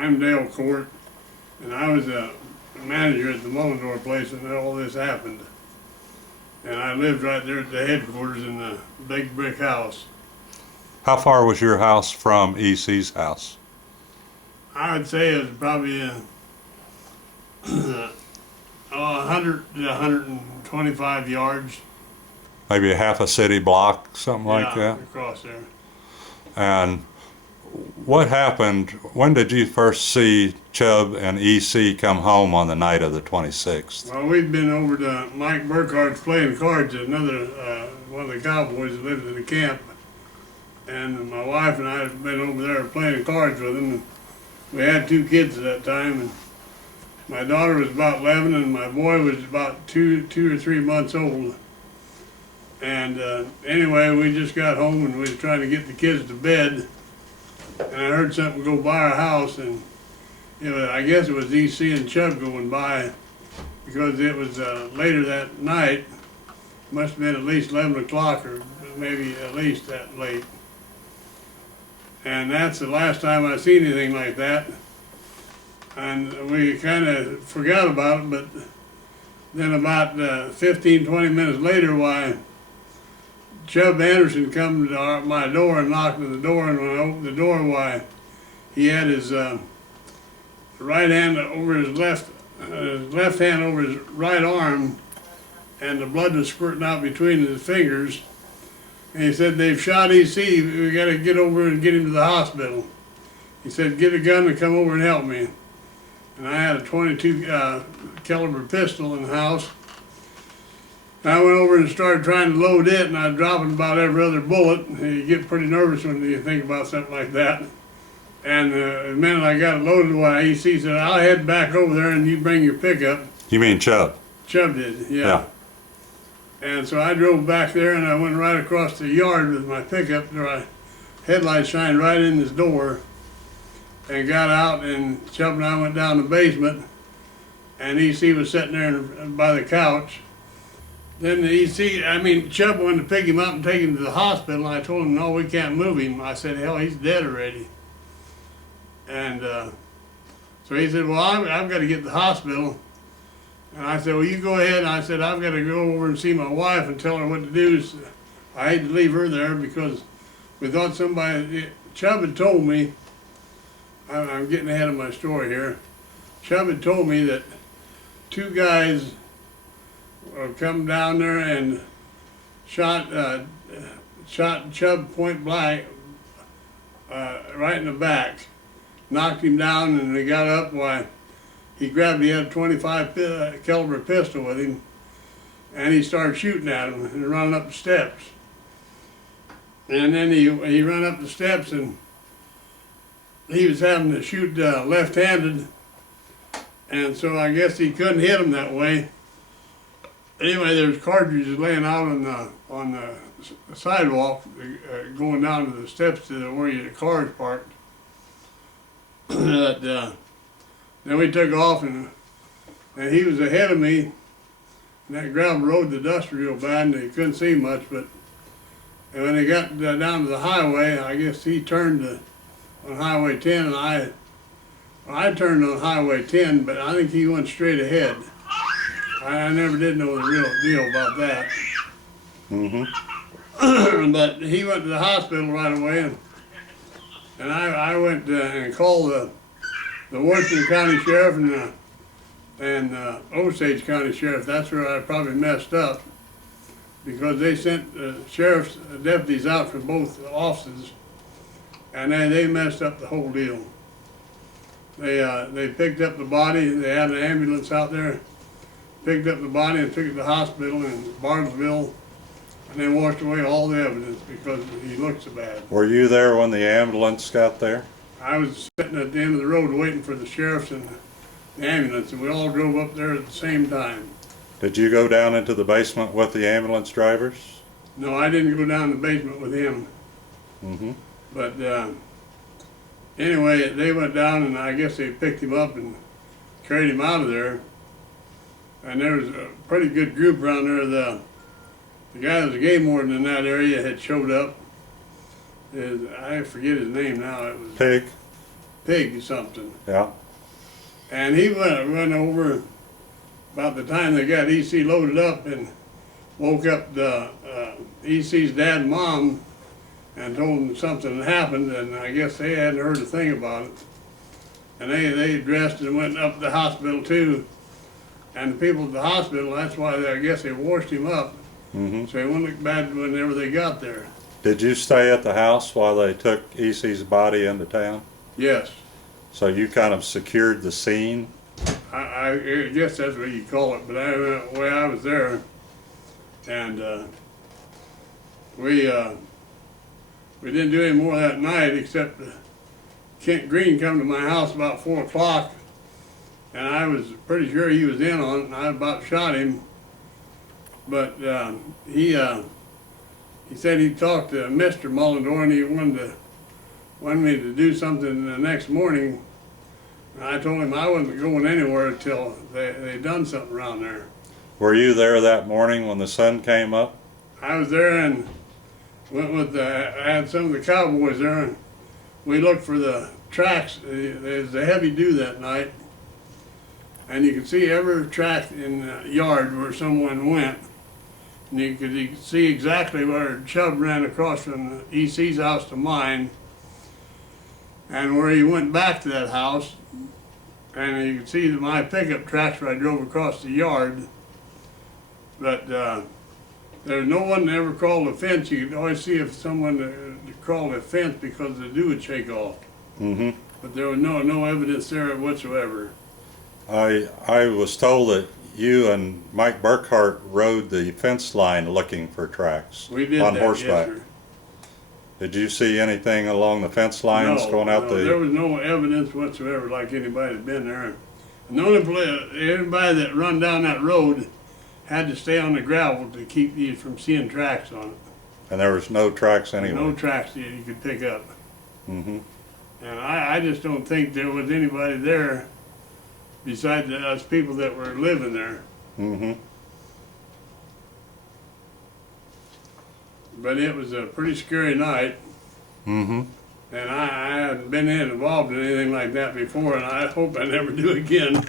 I'm Dale Kurht, and I was a manager at the Mullendorf place when all this happened. And I lived right there at the headquarters in the big brick house. How far was your house from EC's house? I would say it was probably 100 to 125 yards. Maybe a half a city block, something like that? Across there. And what happened, when did you first see Chubb and EC come home on the night of the 26th? Well, we'd been over to Mike Burkhart's playing cards, another one of the cowboys that lived in the camp. And my wife and I had been over there playing cards with him. And we had 2 kids at that time, and my daughter was about 11 and my boy was about two or 3 months old. And anyway, we just got home and we were trying to get the kids to bed. And I heard something go by our house, and I guess it was EC and Chubb going by, because it was later that night. Must have been at least 11 o'clock or maybe at least that late. And that's the last time I seen anything like that. And we kind of forgot about it, but then about 15, 20 minutes later, why, Chubb Anderson come to my door and knocked on the door, and when I opened the door, why, he had his right hand over his left hand over his right arm, and the blood was squirting out between his fingers. And he said, "They've shot EC, we got to get over and get him to the hospital." He said, "Get a gun and come over and help me." And I had a 22 caliber pistol in the house. I went over and started trying to load it, and I was dropping about every other bullet. You get pretty nervous when you think about something like that. And the minute I got it loaded, why, EC said, "I'll head back over there and you bring your pickup." You mean Chubb? Chubb did, yeah. And so I drove back there and I went right across the yard with my pickup. My headlights shined right in his door, and got out, and Chubb and I went down the basement, and EC was sitting there by the couch. Then Chubb wanted to pick him up and take him to the hospital, and I told him, "No, we can't move him." I said, "Hell, he's dead already." And so he said, "Well, I've got to get to the hospital." And I said, "Well, you go ahead." And I said, "I've got to go over and see my wife and tell her what to do." So I hate to leave her there because we thought Chubb had told me, I'm getting ahead of my story here. Chubb had told me that 2 guys come down there and shot Chubb point blank right in the back, knocked him down, and he got up. Why, he had a 25 caliber pistol with him, and he started shooting at him and running up the steps. And then he ran up the steps, and he was having to shoot left-handed, and so I guess he couldn't hit him that way. Anyway, there's cartridges laying out on the sidewalk going down to the steps to where the car's parked. Then we took off, and he was ahead of me, and that gravel rode the dust real bad, and he couldn't see much. But when they got down to the highway, I guess he turned on Highway 10, and I turned on Highway 10, but I think he went straight ahead. I never did know the real deal about that. Mm-hmm. But he went to the hospital right away, and I went and called the Washington County Sheriff and Osage County Sheriff. That's where I probably messed up, because they sent sheriff's deputies out from both offices, and they messed up the whole deal. They picked up the body. They had an ambulance out there, picked up the body and took it to the hospital in Bartlesville, and they washed away all the evidence because he looked so bad. Were you there when the ambulance got there? I was sitting at the end of the road waiting for the sheriffs and the ambulance, and we all drove up there at the same time. Did you go down into the basement with the ambulance drivers? No, I didn't go down the basement with him. Mm-hmm. But anyway, they went down, and I guess they picked him up and carried him out of there. And there was a pretty good group around there. The guy that was a game warden in that area had showed up. I forget his name now. It was Pig. pig or something. Yeah. And he went over about the time they got EC loaded up and woke up the EC's dad and mom and told them something had happened, and I guess they hadn't heard a thing about it. And they dressed and went up to the hospital too. And the people at the hospital, that's why I guess they washed him up. Mm-hmm. So he wouldn't look bad whenever they got there. Did you stay at the house while they took EC's body into town? Yes. So you kind of secured the scene? I guess that's what you call it, but the way I was there, and we didn't do any more that night except Kent Green come to my house about 4 o'clock, and I was pretty sure he was in on it, and I about shot him. But he said he talked to Mr. Mullendore, and he wanted me to do something the next morning. And I told him I wasn't going anywhere until they done something around there. Were you there that morning when the sun came up? I was there and went with I had some of the cowboys there, and we looked for the tracks. There's a heavy dew that night, and you could see every track in the yard where someone went. And you could see exactly where Chubb ran across from EC's house to mine, and where he went back to that house. And you could see my pickup tracks where I drove across the yard. But there's no one that ever crawled a fence. You could always see if someone crawled a fence because the dew would shake off. Mm-hmm. But there was no evidence there whatsoever. I was told that you and Mike Burkhart rode the fence line looking for tracks We did on that, horseback. yes, sir. Did you see anything along the fence lines going out there was no evidence whatsoever like anybody had been there. And the only anybody that run down that road had to stay on the gravel to keep you from seeing tracks on it. And there was no tracks anywhere? No tracks that you could pick up. Mm-hmm. And I just don't think there was anybody there besides us people that were living there. Mm-hmm. But it was a pretty scary night. Mm-hmm. And I hadn't been involved in anything like that before, and I hope I never do again.